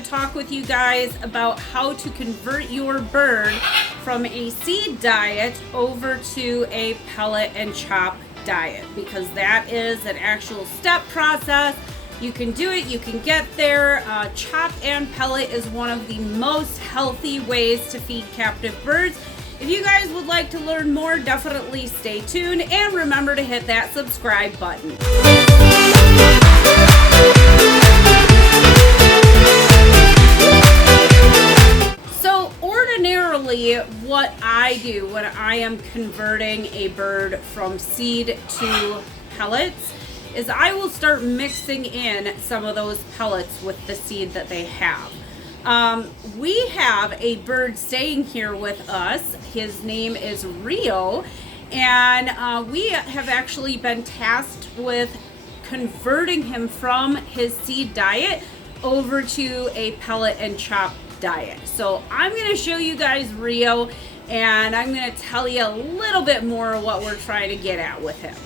to talk with you guys about how to convert your bird from a seed diet over to a pellet and chop diet, because that is an actual step process. You can do it, you can get there. Chop and pellet is one of the most healthy ways to feed captive birds. If you guys would like to learn more, definitely stay tuned and remember to hit that subscribe button. So ordinarily what I do when I am converting a bird from seed to pellets is I will start mixing in some of those pellets with the seed that they have. We have a bird staying here with us. His name is Rio, and we have actually been tasked with converting him from his seed diet over to a pellet and chop diet. So I'm going to show you guys Rio, and I'm going to tell you a little bit more of what we're trying to get at with him.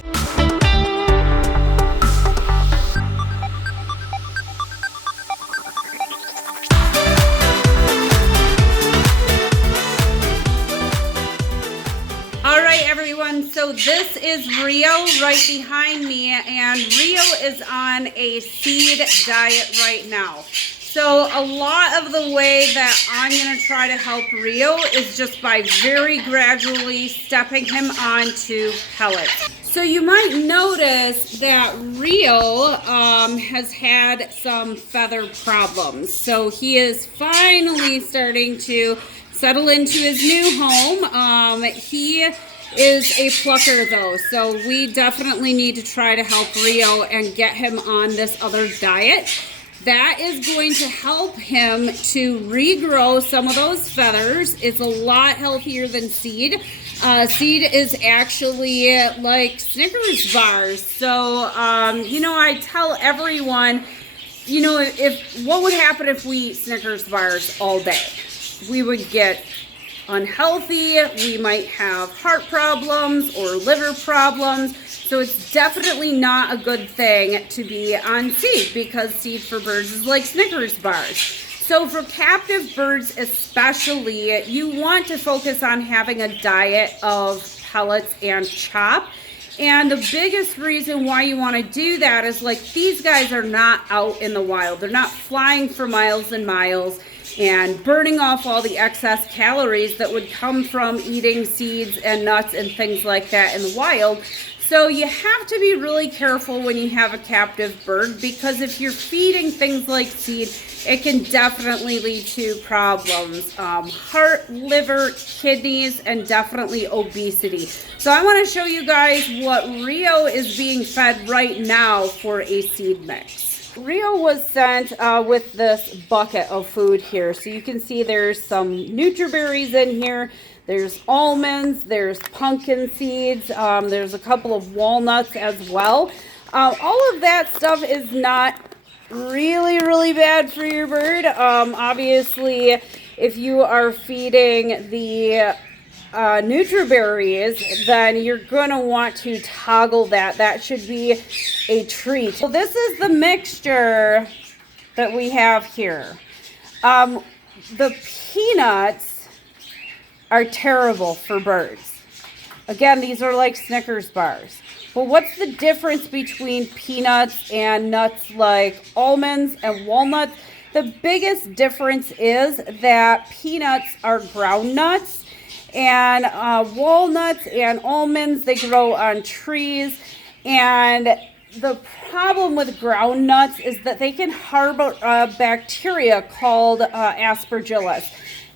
Everyone, so this is Rio right behind me, and Rio is on a seed diet right now. So a lot of the way that I'm going to try to help Rio is just by very gradually stepping him onto pellets. So you might notice that Rio has had some feather problems. So he is finally starting to settle into his new home. He is a plucker though, so we definitely need to try to help Rio and get him on this other diet. That is going to help him to regrow some of those feathers. It's a lot healthier than seed. Seed is actually like Snickers bars. So, I tell everyone, what would happen if we eat Snickers bars all day? We would get unhealthy, we might have heart problems or liver problems. So it's definitely not a good thing to be on seed, because seed for birds is like Snickers bars. So for captive birds especially, you want to focus on having a diet of pellets and chop. And the biggest reason why you want to do that is, like, these guys are not out in the wild. They're not flying for miles and miles and burning off all the excess calories that would come from eating seeds and nuts and things like that in the wild. So you have to be really careful when you have a captive bird, because if you're feeding things like seed, it can definitely lead to problems. Heart, liver, kidneys, and definitely obesity. So I want to show you guys what Rio is being fed right now for a seed mix. Rio was sent with this bucket of food here. So you can see there's some nutriberries in here. There's almonds, there's pumpkin seeds, there's a couple of walnuts as well. All of that stuff is not really bad for your bird. Obviously, if you are feeding the nutriberries, then you're going to want to toggle that. That should be a treat. So this is the mixture that we have here. The peanuts are terrible for birds. Again, these are like Snickers bars. But what's the difference between peanuts and nuts like almonds and walnuts? The biggest difference is that peanuts are ground nuts, and walnuts and almonds, they grow on trees. And the problem with ground nuts is that they can harbor a bacteria called aspergillus.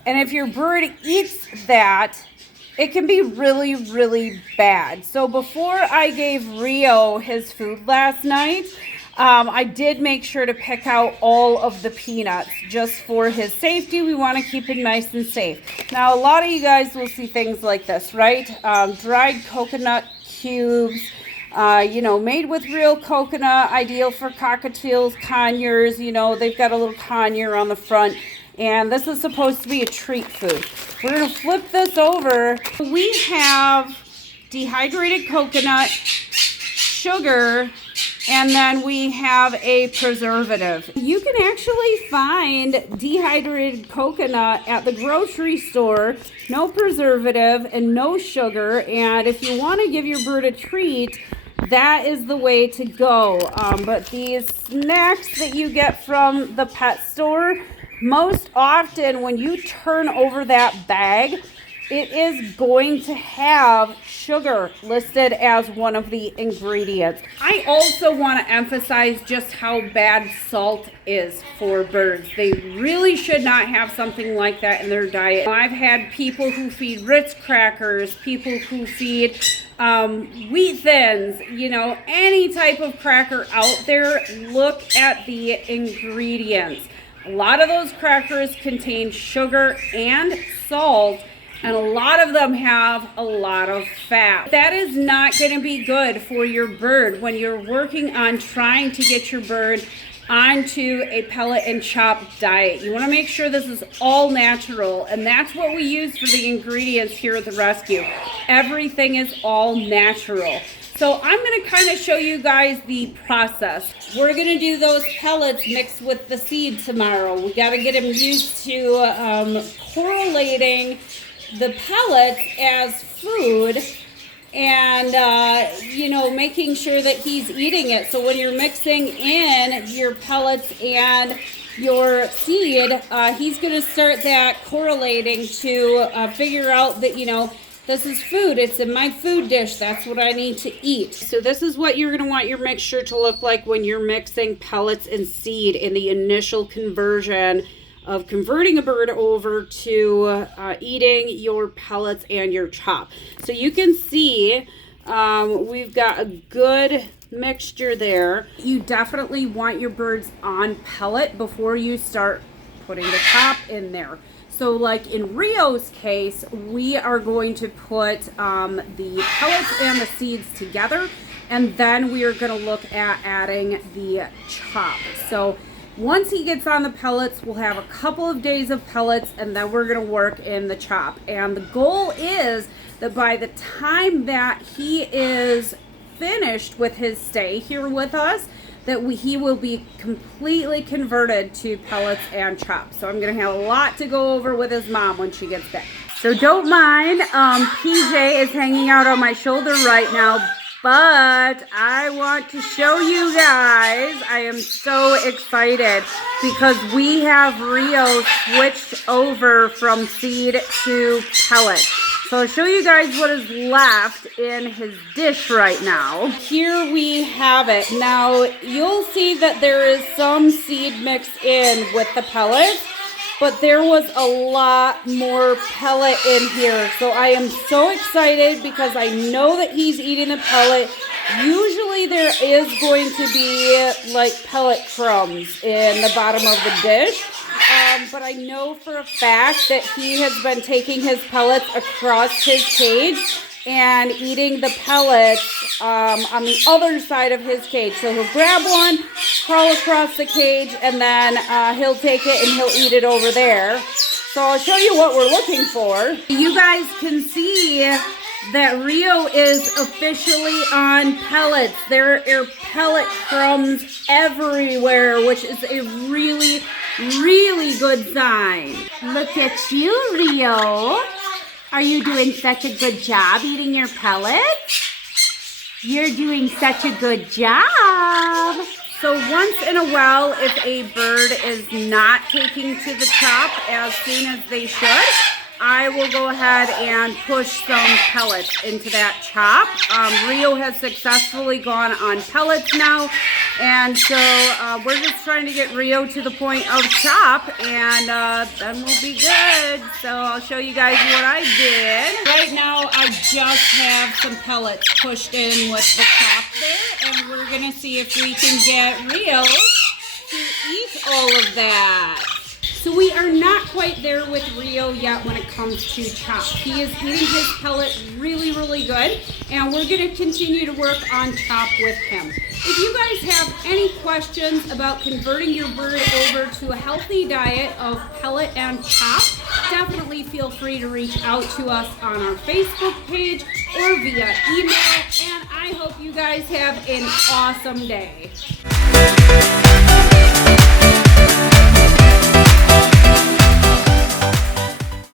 And if your bird eats that, it can be really bad. So before I gave Rio his food last night, I did make sure to pick out all of the peanuts just for his safety. We want to keep him nice and safe. Now, a lot of you guys will see things like this, right? Dried coconut cubes, made with real coconut, ideal for cockatiels, conures. They've got a little conure on the front. And this is supposed to be a treat food. We're going to flip this over. We have dehydrated coconut, sugar, And then we have a preservative. You can actually find dehydrated coconut at the grocery store, no preservative and no sugar. And if you want to give your bird a treat, that is the way to go. But these snacks that you get from the pet store, most often when you turn over that bag, it is going to have sugar listed as one of the ingredients. I also want to emphasize just how bad salt is for birds. They really should not have something like that in their diet. I've had people who feed Ritz crackers, people who feed wheat thins, you know, any type of cracker out there. Look at the ingredients. A lot of those crackers contain sugar and salt, and a lot of them have a lot of fat. That is not going to be good for your bird when you're working on trying to get your bird onto a pellet and chop diet. You want to make sure this is all natural, and that's what we use for the ingredients here at the rescue. Everything is all natural. So I'm going to kind of show you guys the process. We're going to do those pellets mixed with the seed tomorrow. We got to get him used to correlating the pellets as food and, you know, making sure that he's eating it. So when you're mixing in your pellets and your seed, he's going to start that correlating to figure out that, you know, this is food. It's in my food dish. That's what I need to eat. So this is what you're going to want your mixture to look like when you're mixing pellets and seed in the initial conversion of converting a bird over to eating your pellets and your chop. So you can see we've got a good mixture there. You definitely want your birds on pellet before you start putting the chop in there. So like in Rio's case, we are going to put the pellets and the seeds together, and then we are going to look at adding the chop. So once he gets on the pellets, we'll have a couple of days of pellets, and then we're going to work in the chop. And the goal is that by the time that he is finished with his stay here with us, that he will be completely converted to pellets and chop. So I'm going to have a lot to go over with his mom when she gets back. So don't mind, PJ is hanging out on my shoulder right now, but I want to show you guys, I am so excited because we have Rio switched over from seed to pellet. So I'll show you guys what is left in his dish right now. Here we have it. Now you'll see that there is some seed mixed in with the pellets, but there was a lot more pellet in here. So I am so excited because I know that he's eating the pellet. Usually there is going to be like pellet crumbs in the bottom of the dish. But I know for a fact that he has been taking his pellets across his cage and eating the pellets on the other side of his cage. So he'll grab one, crawl across the cage, and then he'll take it and he'll eat it over there. So I'll show you what we're looking for. You guys can see that Rio is officially on pellets. There are pellet crumbs everywhere, which is a really good sign. Look at you, Rio. Are you doing such a good job eating your pellets? You're doing such a good job. So once in a while, if a bird is not taking to the chop as soon as they should, I will go ahead and push some pellets into that chop. Rio has successfully gone on pellets now, and so we're just trying to get Rio to the point of chop, and then we'll be good. So I'll show you guys what I did. Right now, I just have some pellets pushed in with the chop there, and we're gonna see if we can get Rio to eat all of that. So we are not quite there with Rio yet when it comes to Chop. He is eating his pellet really, really good, and we're going to continue to work on Chop with him. If you guys have any questions about converting your bird over to a healthy diet of pellet and Chop, definitely feel free to reach out to us on our Facebook page or via email, and I hope you guys have an awesome day.